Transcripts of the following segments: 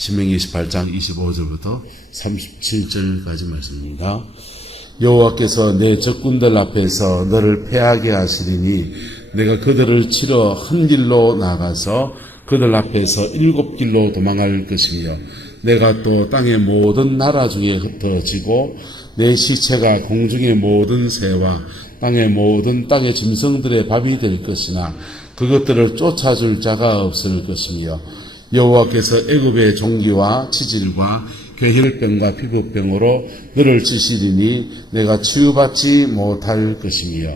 신명기 28장 25절부터 37절까지 말씀입니다. 여호와께서 내 적군들 앞에서 너를 패하게 하시리니 내가 그들을 치러 한 길로 나가서 그들 앞에서 7길로 도망할 것이며 내가 또 땅의 모든 나라 중에 흩어지고 내 시체가 공중의 모든 새와 땅의 모든 땅의 짐승들의 밥이 될 것이나 그것들을 쫓아줄 자가 없을 것이며 여호와께서 애굽의 종기와 치질과 괴혈병과 피부병으로 너를 치시리니 내가 치유받지 못할 것이며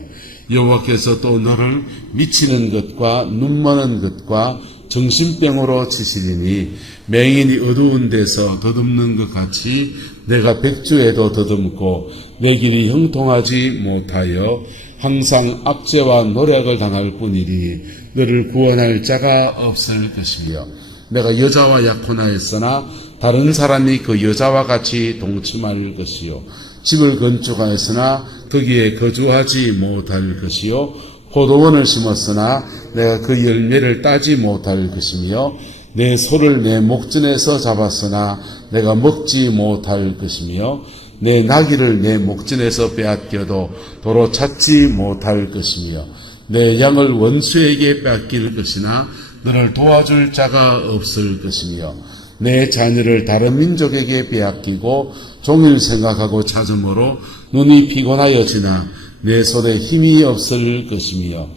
여호와께서 또 너를 미치는 것과 눈머는 것과 정신병으로 치시리니 맹인이 어두운 데서 더듬는 것 같이 내가 백주에도 더듬고 내 길이 형통하지 못하여 항상 압제와 노력을 당할 뿐이니 너를 구원할 자가 없을 것이며 내가 여자와 약혼하였으나 다른 사람이 그 여자와 같이 동침할 것이요 집을 건축하였으나 거기에 거주하지 못할 것이요 포도원을 심었으나 내가 그 열매를 따지 못할 것이며 내 소를 내 목전에서 잡았으나 내가 먹지 못할 것이며 내 나귀를 내 목전에서 빼앗겨도 도로 찾지 못할 것이며 내 양을 원수에게 빼앗길 것이나 너를 도와줄 자가 없을 것이며 내 자녀를 다른 민족에게 빼앗기고 종일 생각하고 찾음으로 눈이 피곤하여지나 내 손에 힘이 없을 것이며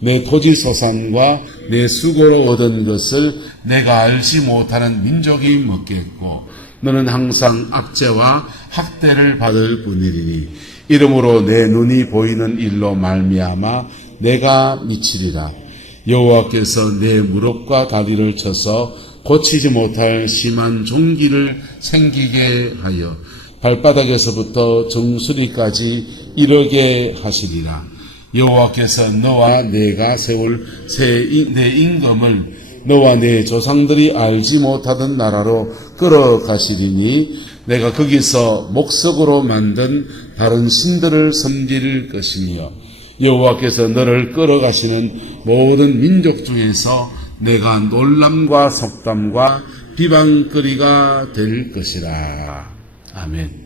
내 토지 소산과 내 수고로 얻은 것을 내가 알지 못하는 민족이 먹겠고 너는 항상 압제와 학대를 받을 뿐이리니 이러므로 내 눈이 보이는 일로 말미암아 내가 미치리라. 여호와께서 내 무릎과 다리를 쳐서 고치지 못할 심한 종기를 생기게 하여 발바닥에서부터 정수리까지 이르게 하시리라. 여호와께서 너와 내가 세울 내 임금을 너와 내 조상들이 알지 못하던 나라로 끌어가시리니 내가 거기서 목석으로 만든 다른 신들을 섬길 것이며 여호와께서 너를 끌어가시는 모든 민족 중에서 내가 놀람과 속담과 비방거리가 될 것이라. 아멘.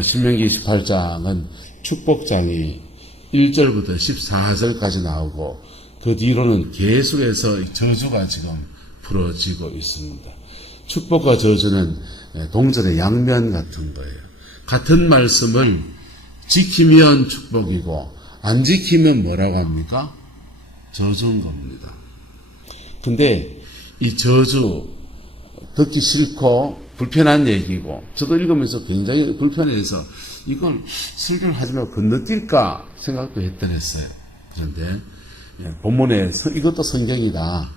신명기 28장은 축복장이 1절부터 14절까지 나오고 그 뒤로는 계속해서 저주가 지금 풀어지고 있습니다. 축복과 저주는 동전의 양면 같은 거예요. 같은 말씀을 지키면 축복이고 안 지키면 뭐라고 합니까? 저주인 겁니다. 근데 이 저주 듣기 싫고 불편한 얘기고 저도 읽으면서 굉장히 불편해서 이걸 설교를 하지 말고 건너뛸까 생각도 했던 했어요. 그런데 본문에 이것도 성경이다.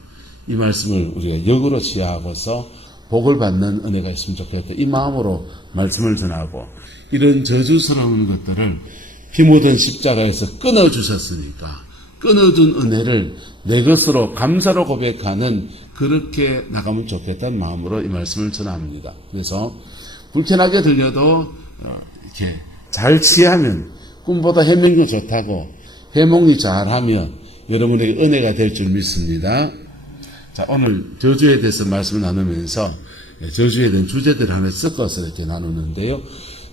이 말씀을 우리가 역으로 취하고서 복을 받는 은혜가 있으면 좋겠다. 이 마음으로 말씀을 전하고 이런 저주스러운 것들을 피 묻은 십자가에서 끊어주셨으니까 끊어준 은혜를 내 것으로 감사로 고백하는 그렇게 나가면 좋겠다는 마음으로 이 말씀을 전합니다. 그래서 불편하게 들려도 이렇게 잘 취하면 꿈보다 해몽이 좋다고 해몽이 잘하면 여러분에게 은혜가 될 줄 믿습니다. 자, 오늘 저주에 대해서 말씀을 나누면서 저주에 대한 주제들을 하나 섞어서 이렇게 나누는데요.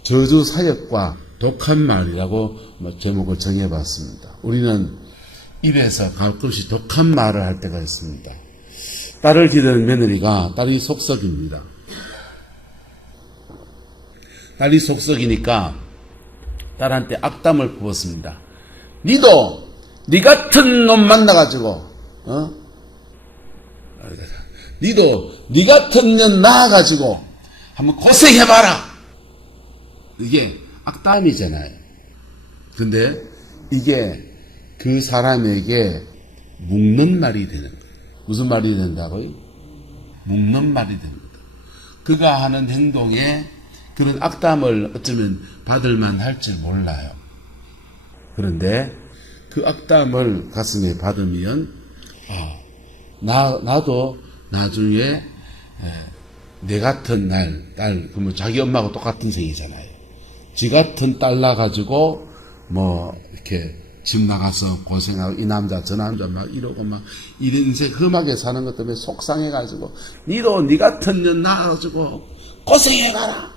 저주 사역과 독한 말이라고 제목을 정해봤습니다. 우리는 입에서 가끔씩 독한 말을 할 때가 있습니다. 딸을 기르는 며느리가 딸이 속썩입니다. 딸이 속썩이니까 딸한테 악담을 부었습니다. 니도 니 같은 놈 만나가지고 니도 니 같은 년 낳아가지고 한번 고생해봐라. 이게 악담이잖아요. 근데 이게 그 사람에게 묶는 말이 되는 거예요. 무슨 말이 된다고요? 묶는 말이 됩니다. 그가 하는 행동에 그런 악담을 어쩌면 받을만 할지 몰라요. 그런데 그 악담을 가슴에 받으면 나도 나중에 내 같은 딸 그러면 자기 엄마하고 똑같은 생이잖아요. 지 같은 딸 낳아가지고 이렇게 집 나가서 고생하고 이 남자 저 남자 막 이러고 막 이런 인생 험하게 사는 것 때문에 속상해가지고 니도 니 같은 년 낳아가지고 고생해가라.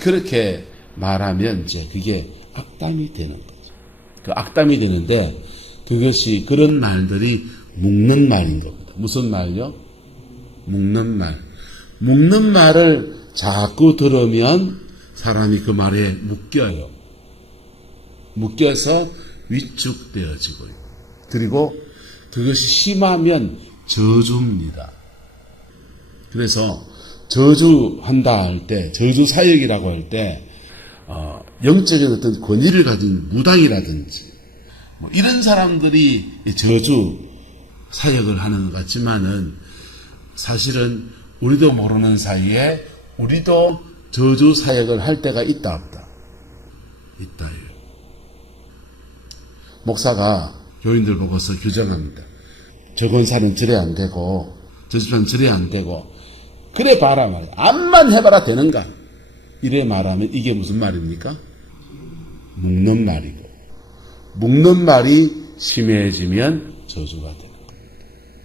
그렇게 말하면 이제 그게 악담이 되는 거죠. 그 악담이 되는데 그것이 그런 말들이 묶는 말인 겁니다. 무슨 말요? 묶는 말. 묶는 말을 자꾸 들으면 사람이 그 말에 묶여요. 묶여서 위축되어지고요. 그리고 그것이 심하면 저주입니다. 그래서 저주한다 할 때, 저주 사역이라고 할 때, 영적인 어떤 권위를 가진 무당이라든지, 뭐 이런 사람들이 저주 사역을 하는 것 같지만은 사실은 우리도 모르는 사이에 우리도 저주 사역을 할 때가 있다 없다? 있다요. 목사가 교인들 보고서 규정합니다. 저 권사는 저래 안 되고 저 집사는 저래 안 되고 그래 봐라 말이야. 암만 해봐라 되는가? 이래 말하면 이게 무슨 말입니까? 묶는 말이고 묶는 말이 심해지면 저주가 되는 거예요.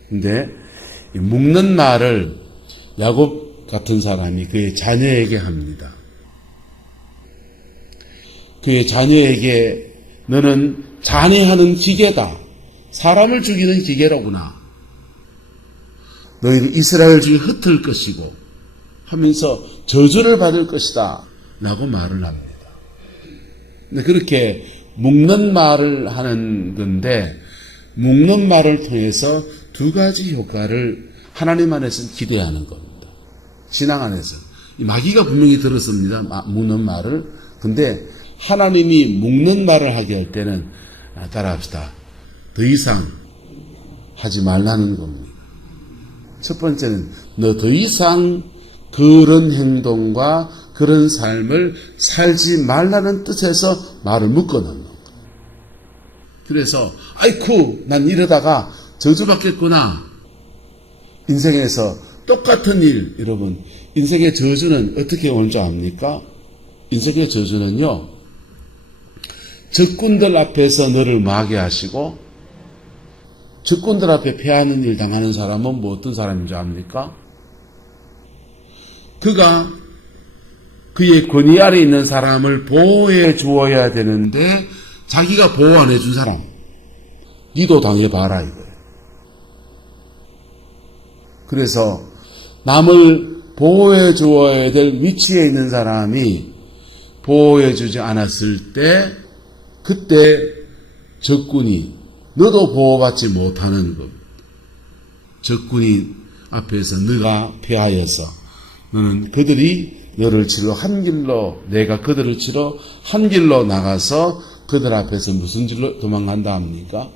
근데 이 묶는 말을 야곱 같은 사람이 그의 자녀에게 합니다. 그의 자녀에게 너는 잔해하는 기계다. 사람을 죽이는 기계로구나. 너희는 이스라엘 중에 흩을 것이고 하면서 저주를 받을 것이다. 라고 말을 합니다. 근데 그렇게 묶는 말을 하는 건데 묶는 말을 통해서 두 가지 효과를 하나님 안에서 기대하는 겁니다. 신앙 안에서. 마귀가 분명히 들었습니다. 묶는 말을. 근데 하나님이 묶는 말을 하게 할 때는 따라합시다. 더 이상 하지 말라는 겁니다. 첫 번째는 너 더 이상 그런 행동과 그런 삶을 살지 말라는 뜻에서 말을 묶어놓는 거예요. 그래서 아이쿠 난 이러다가 저주받겠구나. 인생에서 똑같은 일, 여러분 인생의 저주는 어떻게 오는 줄 압니까? 인생의 저주는요, 적군들 앞에서 너를 망하게 하시고 적군들 앞에 패하는 일 당하는 사람은 뭐 어떤 사람인 줄 압니까? 그가 그의 권위 아래 있는 사람을 보호해 주어야 되는데 자기가 보호 안 해준 사람, 니도 당해봐라 이거예요. 그래서 남을 보호해 주어야 될 위치에 있는 사람이 보호해 주지 않았을 때 그때 적군이 너도 보호받지 못하는 것. 적군이 앞에서 너가 패하여서 너는 그들이 너를 치러 한 길로 내가 그들을 치러 한 길로 나가서 그들 앞에서 무슨 길로 도망간다 합니까?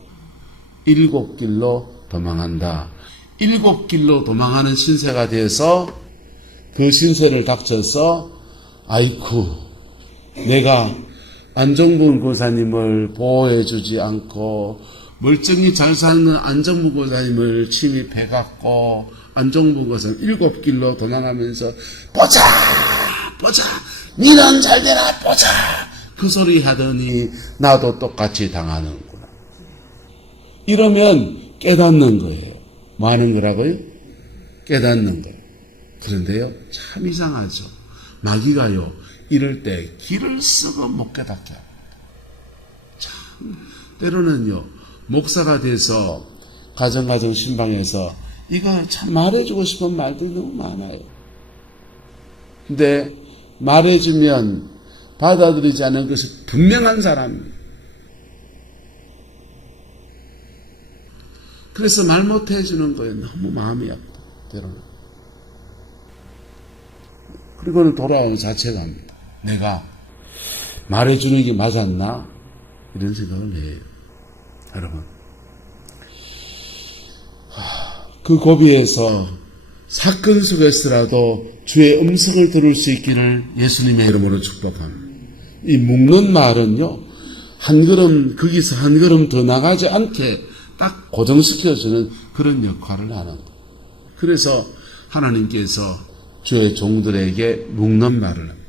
7길로 도망한다. 7길로 도망하는 신세가 돼서 그 신세를 닥쳐서 아이쿠 내가 안정분 고사님을 보호해주지 않고 멀쩡히 잘 사는 안정분 고사님을 침입해갖고 안정분 고사님 7길로 도망하면서 보자 니는 잘되나 보자 그 소리 하더니 나도 똑같이 당하는구나. 이러면 깨닫는 거예요. 뭐 하는 거라고요? 깨닫는 거예요. 그런데요 참 이상하죠. 마귀가요 이럴 때 길을 쓰고 못 깨닫게 합니다. 참 때로는요 목사가 돼서 가정 신방에서 이거 참 말해주고 싶은 말들이 너무 많아요. 근데 말해주면 받아들이지 않은 것이 분명한 사람입니다. 그래서 말 못해주는 거예요. 너무 마음이 아프다. 때로는. 그리고는 돌아오는 자체가 합니다. 내가 말해주는 게 맞았나? 이런 생각을 해요. 여러분. 그 고비에서 사건 속에서라도 주의 음성을 들을 수 있기를 예수님의 이름으로 축복합니다. 이 묶는 말은요, 한 걸음, 거기서 한 걸음 더 나가지 않게 딱 고정시켜주는 그런 역할을 하는 거예요. 그래서 하나님께서 주의 종들에게 묶는 말을 합니다.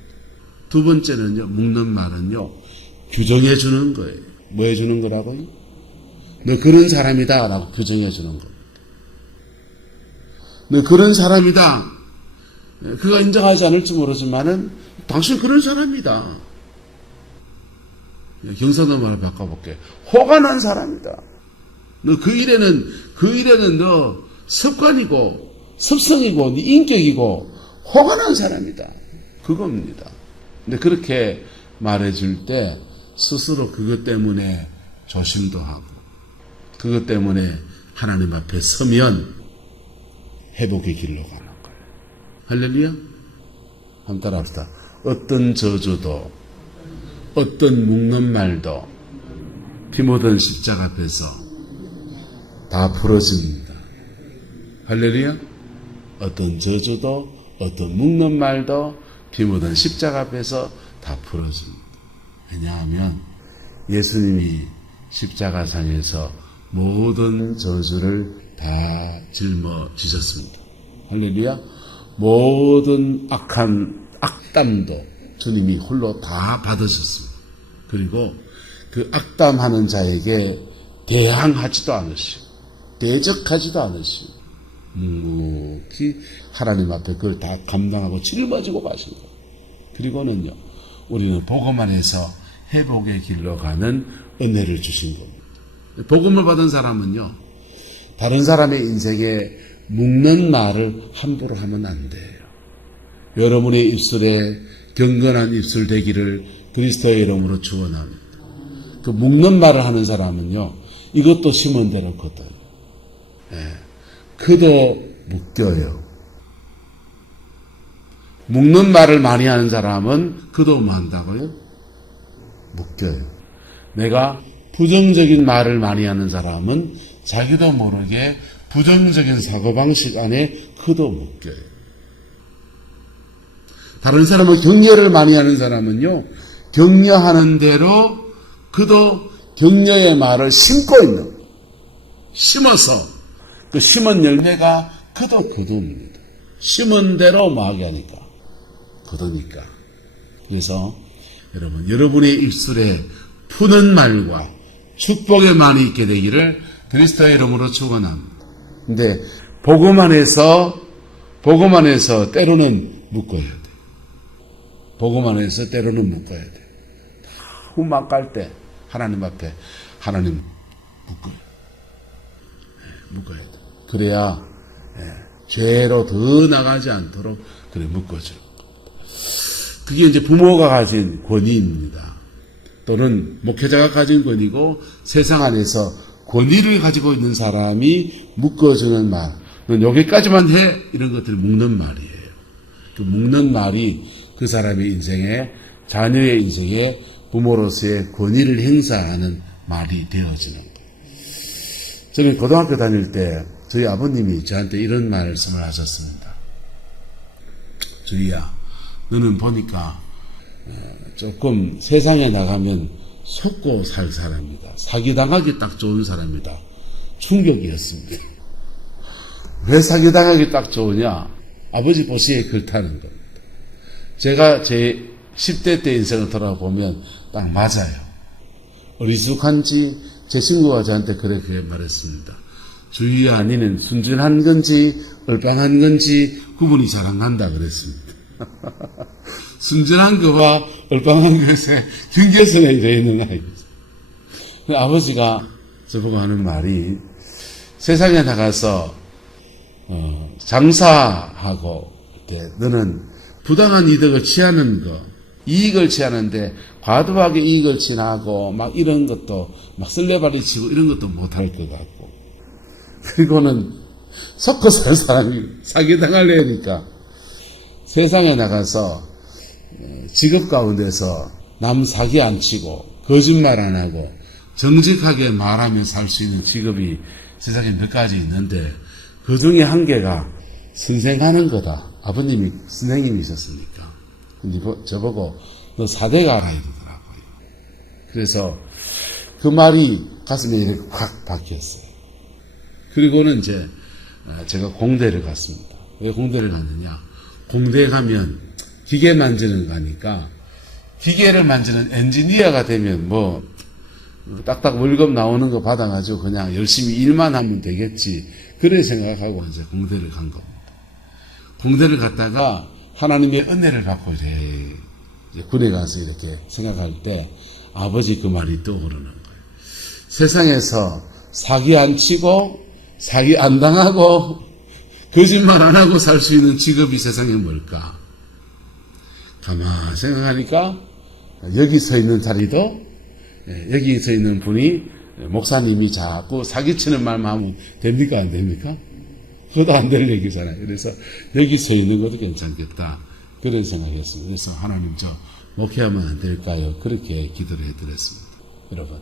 두 번째는요, 묶는 말은요, 규정해 주는 거예요. 뭐 해주는 거라고요? 너 그런 사람이다 라고 규정해 주는 거. 너 그런 사람이다. 그가 인정하지 않을지 모르지만은 당신 그런 사람이다. 경상도 말을 바꿔볼게. 호가 난 사람이다. 너 그 일에는 너 습관이고 습성이고 네 인격이고 호가 난 사람이다. 그겁니다. 근데 그렇게 말해줄 때 스스로 그것 때문에 조심도 하고 그것 때문에 하나님 앞에 서면 회복의 길로 가는 거예요. 할렐루야? 한번 따라합시다. 어떤 저주도 어떤 묵는 말도 피 묻은 십자가 앞에서 다 풀어집니다. 할렐루야? 어떤 저주도 어떤 묵는 말도 피 묻은 십자가 앞에서 다 풀어집니다. 왜냐하면 예수님이 십자가상에서 모든 저주를 다 짊어지셨습니다. 할렐루야. 모든 악한 악담도 주님이 홀로 다 받으셨습니다. 그리고 그 악담하는 자에게 대항하지도 않으시고 대적하지도 않으시고 묵묵히 하나님 앞에 그걸 다 감당하고 짊어지고 가신 거예요. 그리고는요, 우리는 복음 안에서 회복의 길로 가는 은혜를 주신 겁니다. 복음을 받은 사람은요, 다른 사람의 인생에 묵는 말을 함부로 하면 안 돼요. 여러분의 입술에 경건한 입술 되기를 그리스도의 이름으로 축원합니다. 그 묵는 말을 하는 사람은요, 이것도 심은 대로 거둬요. 그도 묶여요. 묵는 말을 많이 하는 사람은 그도 뭐 한다고요? 묶여요. 내가 부정적인 말을 많이 하는 사람은 자기도 모르게 부정적인 사고방식 안에 그도 묶여요. 다른 사람을 격려를 많이 하는 사람은요, 격려하는 대로 그도 격려의 말을 심고 있는 거예요. 심어서 그 심은 열매가 그도 거둡니다. 심은 대로 뭐하게 하니까 거두니까. 그래서 여러분, 여러분의 입술에 푸는 말과 축복의 말이 있게 되기를 그리스도의 이름으로 축원합니다. 근데 복음 안에서 때로는 묶어야 돼. 복음 안에서 때로는 묶어야 돼. 후막 갈 때 하나님 앞에 하나님 묶어야 돼. 그래야 죄로 더 나가지 않도록 그래 묶어줘. 그게 이제 부모가 가진 권위입니다. 또는 목회자가 가진 권위고 세상 안에서 권위를 가지고 있는 사람이 묶어주는 말. 여기까지만 해. 이런 것들을 묶는 말이에요. 그 묶는 말이 그 사람의 인생에, 자녀의 인생에 부모로서의 권위를 행사하는 말이 되어지는 거예요. 저는 고등학교 다닐 때 저희 아버님이 저한테 이런 말씀을 하셨습니다. 주희야, 너는 보니까 조금 세상에 나가면 속고 살 사람이다. 사기당하기 딱 좋은 사람이다. 충격이었습니다. 왜 사기당하기 딱 좋으냐? 아버지 보시기에 그렇다는 겁니다. 제가 제 10대 때 인생을 돌아보면 딱 맞아요. 어리숙한지 제 친구가 저한테 그렇게 말했습니다. 주희야, 니는 순진한 건지 얼빵한 건지 구분이 잘 안 간다 그랬습니다. 순진한 것과 얼빵한 것에 경계선에 되어 있는 아이입니다. 아버지가 저보고 하는 말이 세상에 나가서 장사하고 이렇게 너는 부당한 이득을 취하는 거, 이익을 취하는데 과도하게 이익을 취하고 막 이런 것도 막 쓸레발이 치고 이런 것도 못할 것 같고, 그리고는 속고 살 사람이 사기당하려니까 세상에 나가서 직업 가운데서 남 사기 안 치고 거짓말 안 하고 정직하게 말하며 살 수 있는 직업이 세상에 몇 가지 있는데 그 중에 한 개가 선생하는 거다. 아버님이 선생님이셨으니까. 저보고 너 4대가 알아야 되더라고요. 그래서 그 말이 가슴에 이렇게 확 박혔어요. 그리고는 이제 제가 공대를 갔습니다. 왜 공대를 갔느냐? 공대에 가면 기계 만지는 거니까 기계를 만지는 엔지니어가 되면 뭐 딱딱 월급 나오는 거 받아가지고 그냥 열심히 일만 하면 되겠지. 그래 생각하고 이제 공대를 간 겁니다. 공대를 갔다가 하나님의 은혜를 받고 이제 군에 가서 이렇게 생각할 때 아버지 그 말이 떠오르는 거예요. 세상에서 사기 안 치고 사기 안 당하고 거짓말 안 하고 살 수 있는 직업이 세상에 뭘까? 가만 생각하니까 여기 서 있는 자리도 여기 서 있는 분이 목사님이 자꾸 사기치는 말만 하면 됩니까? 안 됩니까? 그것도 안 될 얘기잖아요. 그래서 여기 서 있는 것도 괜찮겠다. 그런 생각이었습니다. 그래서 하나님 저 목회하면 안 될까요? 그렇게 기도를 해드렸습니다. 여러분.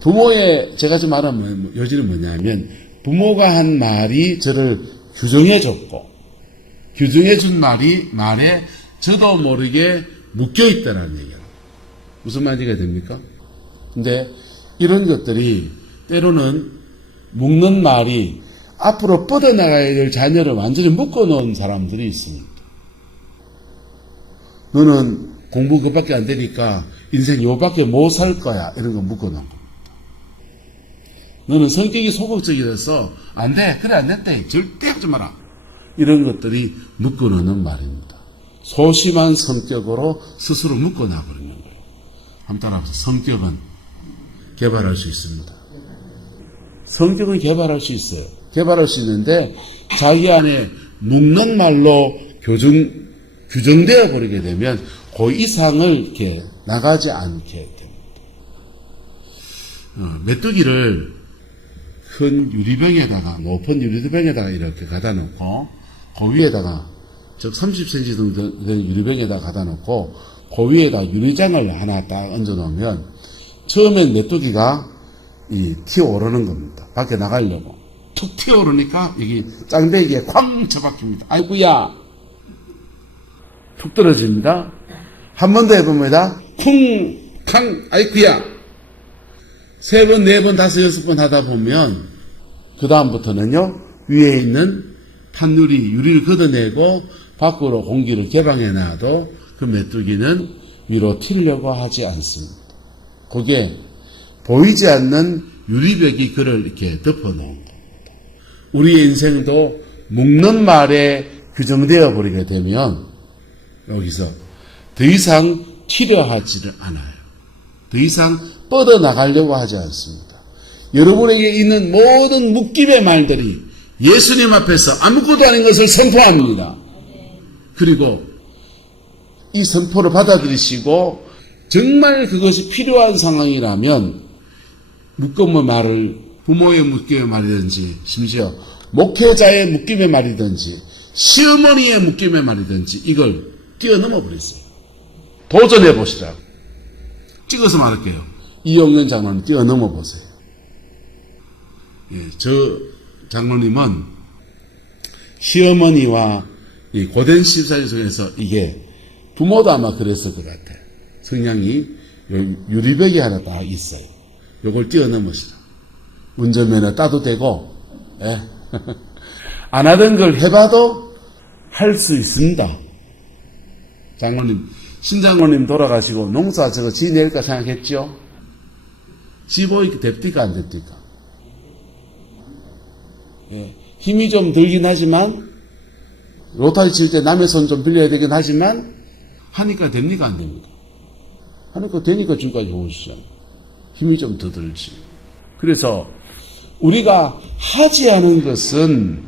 부모의 제가 좀 말하면 요지는 뭐냐면 부모가 한 말이 저를 규정해줬고 규정해준 말에 저도 모르게 묶여있다는 얘기예요. 무슨 말인지가 됩니까? 근데 이런 것들이 때로는 묶는 말이 앞으로 뻗어나가야 될 자녀를 완전히 묶어놓은 사람들이 있습니다. 너는 공부 그밖에 안 되니까 인생 요밖에 못 살 거야. 이런 거 묶어놓은 겁니다. 너는 성격이 소극적이라서 안 돼. 그래 안 됐대. 절대 하지 마라. 이런 것들이 묶어놓는 말입니다. 소심한 성격으로 스스로 묶어놔버리는 거예요. 한번 따라서 성격은 개발할 수 있습니다. 성격은 개발할 수 있어요. 개발할 수 있는데 자기 안에 묶는 말로 규정되어 버리게 되면 그 이상을 이렇게 나가지 않게 됩니다. 메뚜기를 큰 유리병에다가 높은 유리병에다가 이렇게 갖다 놓고 그 위에다가 즉 30cm 정도 된 유리병에다가 갖다 놓고 그 위에다 유리장을 하나 딱 얹어 놓으면 처음엔 메뚜기가 튀어오르는 겁니다. 밖에 나가려고 툭 튀어오르니까 여기 짱배기에 쾅 쳐박힙니다. 아이고야 툭 떨어집니다. 한 번 더 해봅니다. 쿵 쾅 아이고야 3번, 4번, 5, 6번 하다 보면 그 다음부터는요 위에 있는 유리를 걷어내고 밖으로 공기를 개방해 놔도 그 메뚜기는 위로 튀려고 하지 않습니다. 그게 보이지 않는 유리벽이 그를 이렇게 덮어놓은 겁니다. 우리의 인생도 묶는 말에 규정되어 버리게 되면 여기서 더 이상 튀려 하지를 않아요. 더 이상 뻗어나가려고 하지 않습니다. 여러분에게 있는 모든 묶임의 말들이 예수님 앞에서 아무것도 아닌 것을 선포합니다. 그리고 이 선포를 받아들이시고 정말 그것이 필요한 상황이라면 묶음의 말을 부모의 묶임의 말이든지 심지어 목회자의 묶임의 말이든지 시어머니의 묶임의 말이든지 이걸 뛰어넘어 버렸어요. 도전해 보시라고. 찍어서 말할게요. 이용현 장로님 뛰어넘어 보세요. 저 장로님은 시어머니와 이 고된 시사회 속에서 이게 부모도 아마 그랬을 것 같아요. 성향이 유리벽이 하나 딱 있어요. 요걸 뛰어넘으시라. 운전면허 따도 되고, 예. 안 하던 걸 해봐도 할 수 있습니다. 장로님, 신장로님 돌아가시고 농사 저거 지낼까 생각했죠? 지보이 됩니까 안 됩니까? 예. 힘이 좀 들긴 하지만 로타리 칠 때 남의 손 좀 빌려야 되긴 하지만 하니까 됩니까 안 됩니까? 하니까 되니까 지금까지 오시잖아요. 힘이 좀 더 들지. 그래서 우리가 하지 않은 것은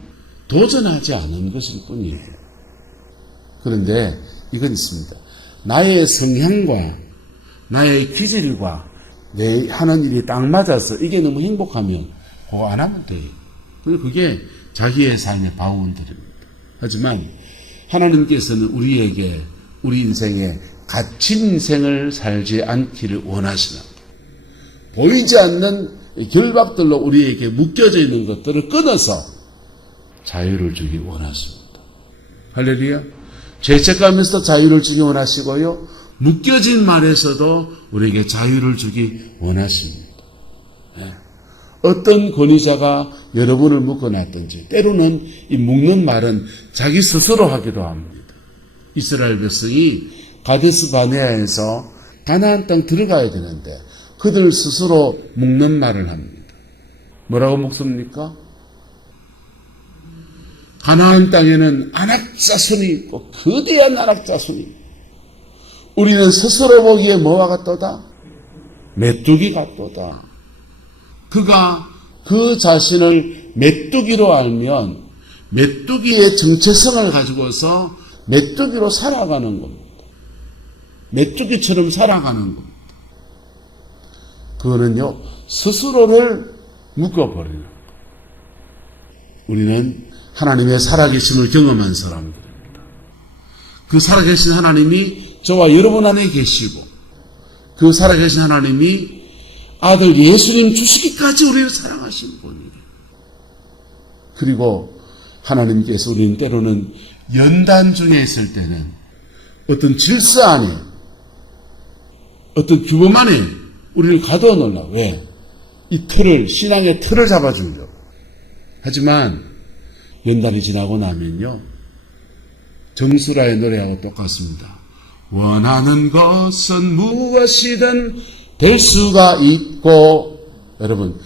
도전하지 않은 것일 뿐이에요. 그런데 이건 있습니다. 나의 성향과 나의 기질과 내 하는 일이 딱 맞아서 이게 너무 행복하면 그거 안 하면 돼요. 그게 자기의 삶의 바운더리입니다. 하지만 하나님께서는 우리에게 우리 인생에 갇힌 인생을 살지 않기를 원하시는 보이지 않는 결박들로 우리에게 묶여져 있는 것들을 끊어서 자유를 주기 원하십니다. 할렐루야. 죄책감에서 자유를 주기 원하시고요. 묶여진 말에서도 우리에게 자유를 주기 원하십니다. 네. 어떤 권위자가 여러분을 묶어놨든지 때로는 이 묶는 말은 자기 스스로 하기도 합니다. 이스라엘 백성이 가데스 바네아에서 가나안 땅 들어가야 되는데 그들 스스로 묵는 말을 합니다. 뭐라고 묵습니까? 가나안 땅에는 안악자손이 있고 거대한 안악자손이 있고 우리는 스스로 보기에 뭐와 같도다? 메뚜기 같도다. 그가 그 자신을 메뚜기로 알면 메뚜기의 정체성을 가지고서 메뚜기로 살아가는 겁니다. 메뚜기처럼 살아가는 겁니다. 그거는요, 스스로를 묶어버리는 거예요. 우리는 하나님의 살아계심을 경험한 사람들입니다. 그 살아계신 하나님이 저와 여러분 안에 계시고 그 살아계신 하나님이 아들 예수님 주시기까지 우리를 사랑하신 분이에요. 그리고 하나님께서 우리는 때로는 연단 중에 있을 때는 어떤 질서 안에 어떤 규범 안에 우리를 가둬 놓으려. 왜? 이 틀을, 신앙의 틀을 잡아주려고. 하지만 연단이 지나고 나면요, 정수라의 노래하고 똑같습니다. 원하는 것은 무엇이든 될 수가 있고, 여러분,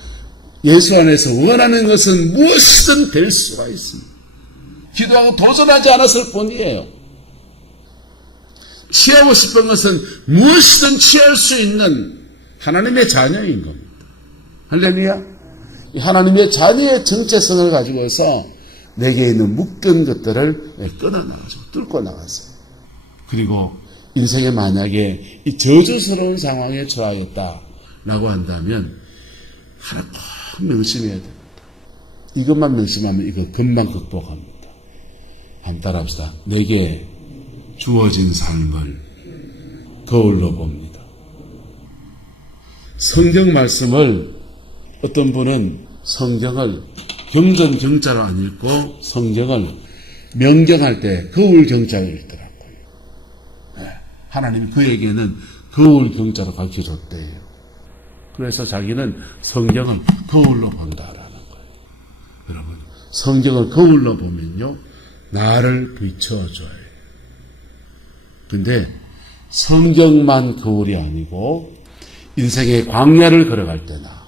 예수 안에서 원하는 것은 무엇이든 될 수가 있습니다. 기도하고 도전하지 않았을 뿐이에요. 취하고 싶은 것은 무엇이든 취할 수 있는 하나님의 자녀인 겁니다. 할렐루야. 이 하나님의 자녀의 정체성을 가지고서 내게 있는 묶은 것들을 끊어나가죠. 뚫고 나갔어요. 그리고 인생에 만약에 이 저주스러운 상황에 처하였다라고 한다면 하나 꼭 명심해야 됩니다. 이것만 명심하면 이거 금방 극복합니다. 한번 따라합시다. 내게 주어진 삶을 거울로 봅니다. 성경 말씀을 어떤 분은 성경을 경전 경자로 안 읽고 성경을 명경할 때 거울 경자로 읽더라고요. 하나님이 그에게는 거울 경자로 가르쳐줬대요. 그래서 자기는 성경을 거울로 본다라는 거예요. 여러분, 성경을 거울로 보면요, 나를 비춰줘요. 근데 성경만 거울이 아니고 인생의 광야를 걸어갈 때나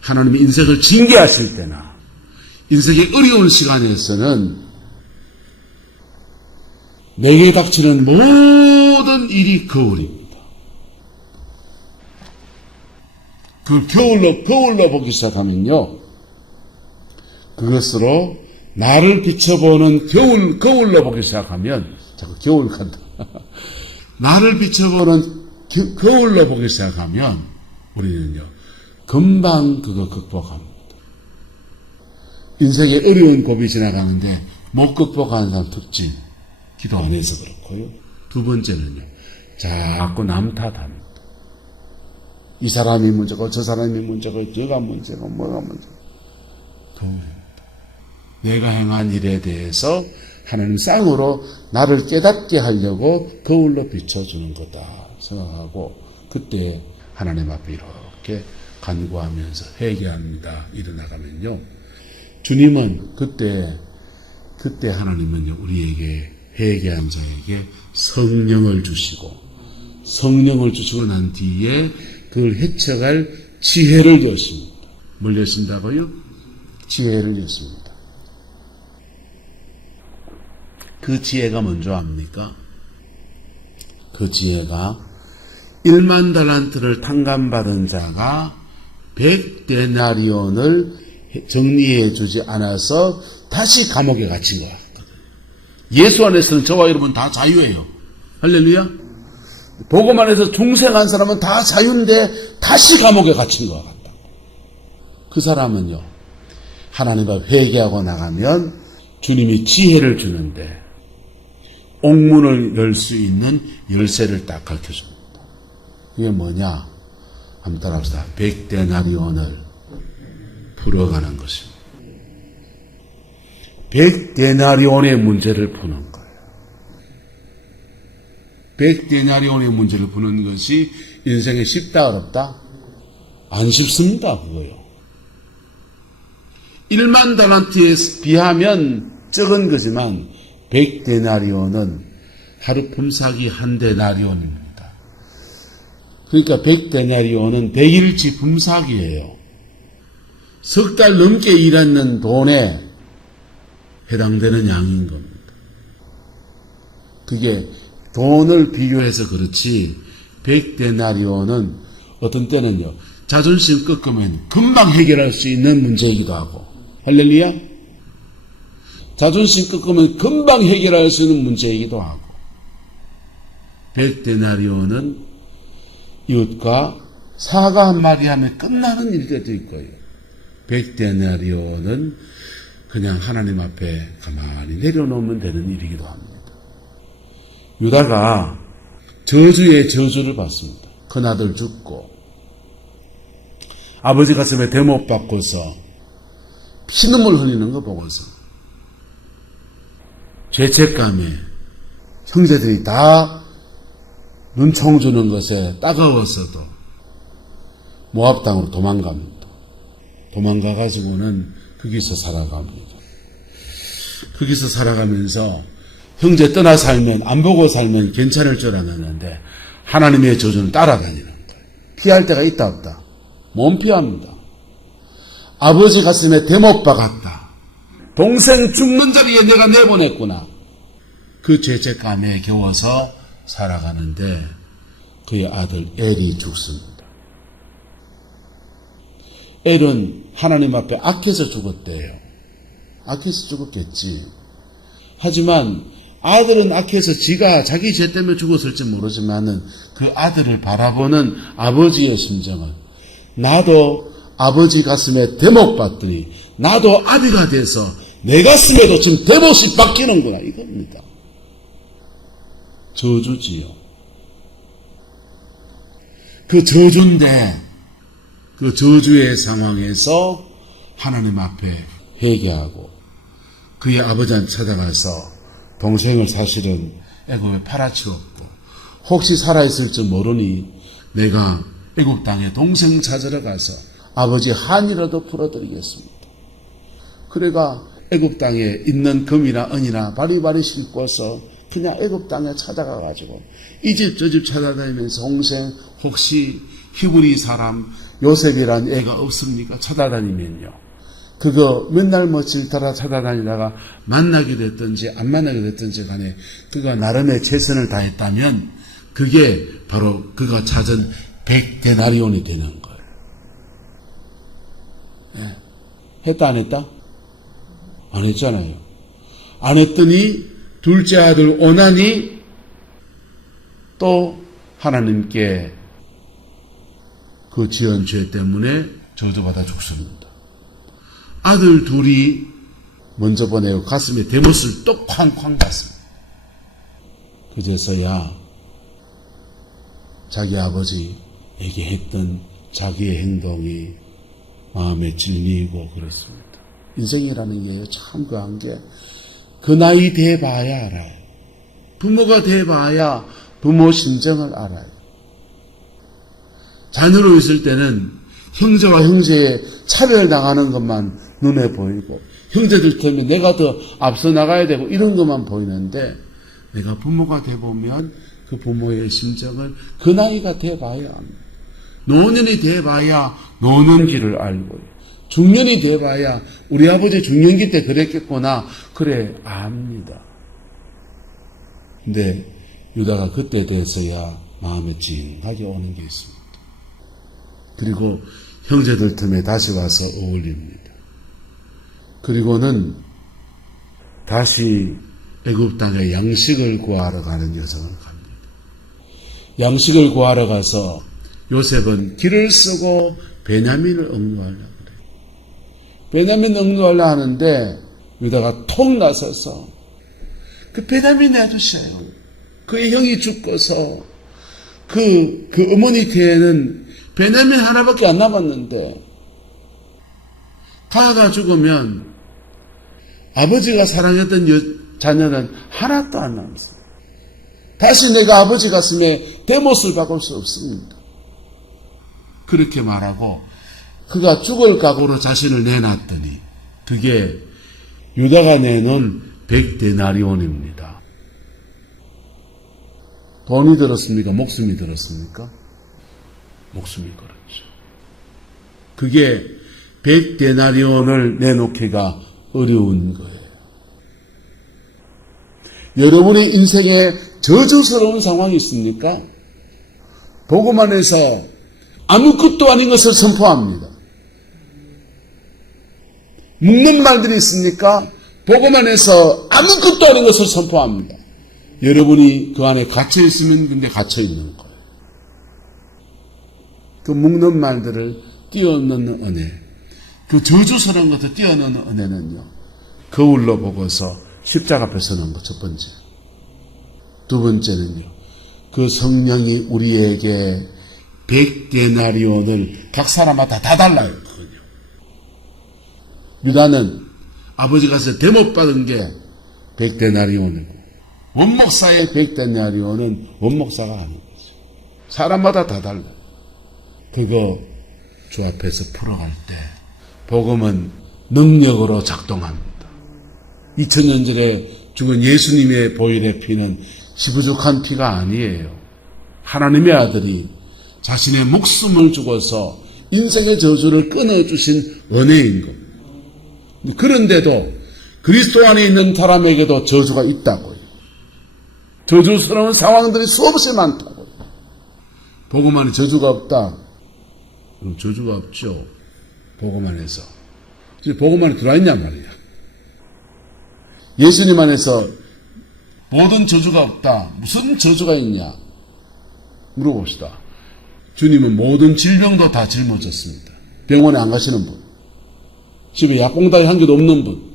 하나님이 인생을 징계하실 때나 인생의 어려운 시간에서는 내게 닥치는 모든 일이 거울입니다. 그 거울로 보기 시작하면요, 그것으로 나를 비춰보는 거울로 보기 시작하면, 자꾸 겨울 간다. 나를 비춰보는 거울로 보기 시작하면, 우리는요, 금방 그거 극복합니다. 인생의 어려운 고비 지나가는데 못 극복하는 사람 특징, 기도 안 해서 그렇고요. 두 번째는요, 자꾸 남 탓합니다. 이 사람이 문제고, 저 사람이 문제고, 저가 문제고, 뭐가 문제고. 내가 행한 일에 대해서 하나님 쌍으로 나를 깨닫게 하려고 거울로 비춰주는 거다 생각하고, 그때 하나님 앞에 이렇게 간구하면서 회개합니다. 일어나가면요, 주님은 그때 하나님은요, 우리에게 회개한 자에게 성령을 주시고 난 뒤에 그걸 헤쳐갈 지혜를 주십니다. 뭘 주신다고요? 지혜를 주십니다. 그 지혜가 뭔지 압니까? 그 지혜가 1만 달란트를 탕감받은 자가 100데나리온을 정리해 주지 않아서 다시 감옥에 갇힌 거야. 예수 안에서는 저와 여러분 다 자유예요. 할렐루야. 복음 안에서 중생한 사람은 다 자유인데 다시 감옥에 갇힌 것 같다. 그 사람은요, 하나님 앞 회개하고 나가면 주님이 지혜를 주는데 옥문을 열 수 있는 열쇠를 딱 가르쳐줍니다. 그게 뭐냐? 한번 따라합시다. 100데나리온을 풀어가는 것입니다. 100데나리온의 문제를 푸는 거예요. 100데나리온의 문제를 푸는 것이 인생에 쉽다 어렵다? 안 쉽습니다. 그거요. 1만 달란트에 비하면 적은 거지만 100데나리온은 하루 품삯이 1데나리온입니다. 그러니까 100데나리온은 100일치 품삯이에요. 석 달 넘게 일했는 돈에 해당되는 양인 겁니다. 그게 돈을 비교해서 그렇지 100데나리온은 어떤 때는요. 자존심 꺾으면 금방 해결할 수 있는 문제이기도 하고 할렐루야. 자존심 꺾으면 금방 해결할 수 있는 문제이기도 하고 100데나리온은 이웃과 사과 한 마디 하면 끝나는 일도 있고요. 100데나리온은 그냥 하나님 앞에 가만히 내려놓으면 되는 일이기도 합니다. 유다가 저주의 저주를 받습니다. 큰아들 죽고 아버지 가슴에 대못 박고서 피눈물 흘리는 거 보고서 죄책감에 형제들이 다 눈총 주는 것에 따가워서도 모압 땅으로 도망갑니다. 도망가가지고는 거기서 살아갑니다. 거기서 살아가면서 형제 떠나 살면 안 보고 살면 괜찮을 줄 알았는데 하나님의 저주를 따라다니는 거예요. 피할 데가 있다 없다. 못 피합니다. 아버지 가슴에 대못 박았다. 동생 죽는 자리에 내가 내보냈구나. 그 죄책감에 겨워서 살아가는데 그의 아들 엘이 죽습니다. 엘은 하나님 앞에 악해서 죽었대요. 악해서 죽었겠지. 하지만 아들은 악해서 지가 자기 죄 때문에 죽었을지 모르지만은 그 아들을 바라보는 아버지의 심정은 나도 아버지 가슴에 대못 받더니 나도 아비가 돼서 내 가슴에도 지금 대못이 박히는구나 이겁니다. 저주지요. 그 저주인데 그 저주의 상황에서 하나님 앞에 회개하고 그의 아버지한테 찾아가서 동생을 사실은 애굽에 팔아치웠고 혹시 살아있을지 모르니 내가 애굽 땅에 동생 찾으러 가서 아버지 한이라도 풀어드리겠습니다. 그래가 애굽 땅에 있는 금이나 은이나 바리바리 싣고서 그냥 애굽 땅에 찾아가가지고 이 집 저 집 찾아다니면서 동생 혹시 히브리 사람 요셉이란 애가 없습니까? 찾아다니면요. 그거 맨날 며칠 따라 찾아다니다가 만나게 됐든지 안 만나게 됐든지 간에 그가 나름의 최선을 다했다면 그게 바로 그가 찾은 100데나리온이 되는 거예요. 네. 했다 안 했다? 안 했잖아요. 안 했더니 둘째 아들 오난이 또 하나님께 그 지은 죄 때문에 저주받아 죽습니다. 아들 둘이 먼저 보내고 가슴에 대못을 또 쾅쾅 봤습니다. 그제서야 자기 아버지에게 했던 자기의 행동이 마음에 진리이고 그렇습니다. 인생이라는 게 참 그한 게 그 나이 돼봐야 알아요. 부모가 돼봐야 부모 심정을 알아요. 자녀로 있을 때는 형제와 형제의 차별을 당하는 것만 눈에 보이고 형제들 때문에 내가 더 앞서 나가야 되고 이런 것만 보이는데 내가 부모가 돼보면 그 부모의 심정을 그 나이가 돼봐야 합니다. 노년이 돼봐야 노년기를 알고요. 중년이 돼봐야 우리 아버지 중년기 때 그랬겠구나 그래 압니다. 근데 유다가 그때 돼서야 마음에 찡하게 오는 게 있습니다. 그리고 형제들 틈에 다시 와서 어울립니다. 그리고는 다시 애굽 땅에 양식을 구하러 가는 여정을 갑니다. 양식을 구하러 가서 요셉은 길을 쓰고 베냐민을 억류하려고 그래요. 베냐민 억류하려 하는데 유다가 통 나서서 그 베냐민 놔두세요. 그의 형이 죽고서 그 어머니 뒤에는 베냐민 하나밖에 안 남았는데 가가 죽으면 아버지가 사랑했던 자녀는 하나도 안 남았어요. 다시 내가 아버지 가슴에 대못을 박을 수 없습니다. 그렇게 말하고 그가 죽을 각오로 자신을 내놨더니 그게 유다가 내놓은 100데나리온입니다. 돈이 들었습니까? 목숨이 들었습니까? 목숨이 걸었죠. 그게 100데나리온을 내놓기가 어려운 거예요. 여러분의 인생에 저주스러운 상황이 있습니까? 복음 안에서 아무것도 아닌 것을 선포합니다. 묻는 말들이 있습니까? 복음 안에서 아무것도 아닌 것을 선포합니다. 여러분이 그 안에 갇혀있으면 근데 갇혀있는 거예요. 그 묵는 말들을 뛰어넘는 은혜, 그 저주스러운 것을 뛰어넘는 은혜는요, 거울로 보고서 십자가 앞에 서는 것 첫 번째. 두 번째는요, 그 성령이 우리에게 100데나리온을 각 사람마다 다 달라요. 유다는 아버지가 대못 받은 게 100데나리온이고, 원목사의 100데나리온은 원목사가 아닌 거죠. 사람마다 다 달라요. 그거 주 앞에서 풀어갈 때 복음은 능력으로 작동합니다. 2000년 전에 죽은 예수님의 보혈의 피는 시부족한 피가 아니에요. 하나님의 아들이 자신의 목숨을 주고서 인생의 저주를 끊어주신 은혜인 겁니다. 그런데도 그리스도 안에 있는 사람에게도 저주가 있다고요. 저주스러운 상황들이 수없이 많다고요. 복음 안에 저주가 없다. 그럼 저주가 없죠. 복음 안에서. 복음 안에 들어와 있냐 말이야. 예수님 안에서 모든 저주가 없다. 무슨 저주가 있냐? 물어봅시다. 주님은 모든 질병도 다 짊어졌습니다. 병원에 안 가시는 분. 집에 약봉다리 한 개도 없는 분.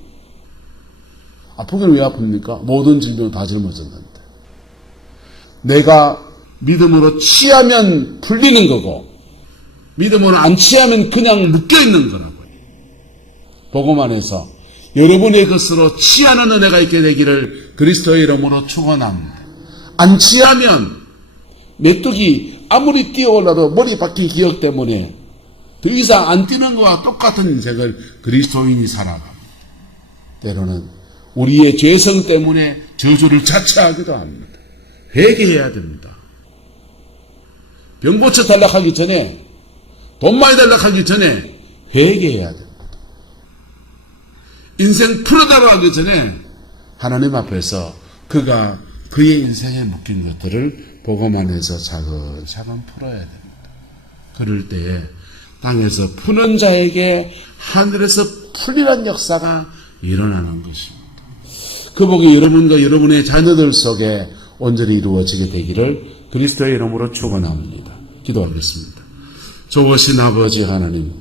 아프기는 왜 아픕니까? 모든 질병을 다 짊어졌는데. 내가 믿음으로 취하면 풀리는 거고, 믿음으로 안 취하면 그냥 묶여있는 거라고요. 복음 안에서 여러분의 것으로 취하는 은혜가 있게 되기를 그리스도의 이름으로 축원합니다. 안 취하면 메뚜기 아무리 뛰어올라도 머리 박힌 기억 때문에 더 이상 안 뛰는 것과 똑같은 인생을 그리스도인이 살아갑니다. 때로는 우리의 죄성 때문에 저주를 자처하기도 합니다. 회개해야 됩니다. 병 고쳐 달라하기 전에, 돈 많이 달라하기 전에 회개해야 됩니다. 인생 풀어달라고 하기 전에 하나님 앞에서 그가 그의 인생에 묶인 것들을 복음 안에서 차근차근 풀어야 됩니다. 그럴 때에 땅에서 푸는 자에게 하늘에서 풀리는 역사가 일어나는 것입니다. 그 복이 여러분과 여러분의 자녀들 속에 온전히 이루어지게 되기를 그리스도의 이름으로 축원합니다. 기도하겠습니다. 좋으신 아버지 하나님,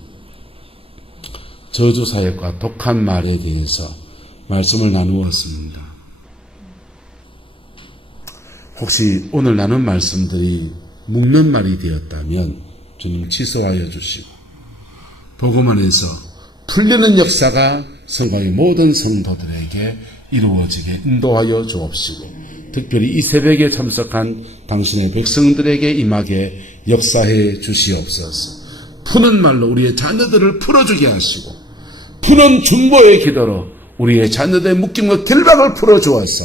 저주사역과 독한 말에 대해서 말씀을 나누었습니다. 혹시 오늘 나눈 말씀들이 묵는 말이 되었다면 주님 취소하여 주시고, 복음 안에서 풀리는 역사가 성과의 모든 성도들에게 이루어지게 인도하여 주옵시고, 특별히 이 새벽에 참석한 당신의 백성들에게 임하게 역사해 주시옵소서. 푸는 말로 우리의 자녀들을 풀어주게 하시고, 푸는 중보의 기도로 우리의 자녀들의 묶임과 결박을 풀어주어서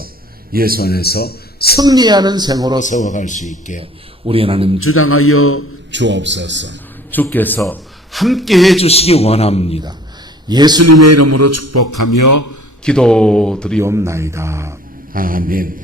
예수 안에서 승리하는 생으로 세워갈 수 있게 우리 하나님 주장하여 주옵소서. 주께서 함께해 주시기 원합니다. 예수님의 이름으로 축복하며 기도드리옵나이다. 아멘.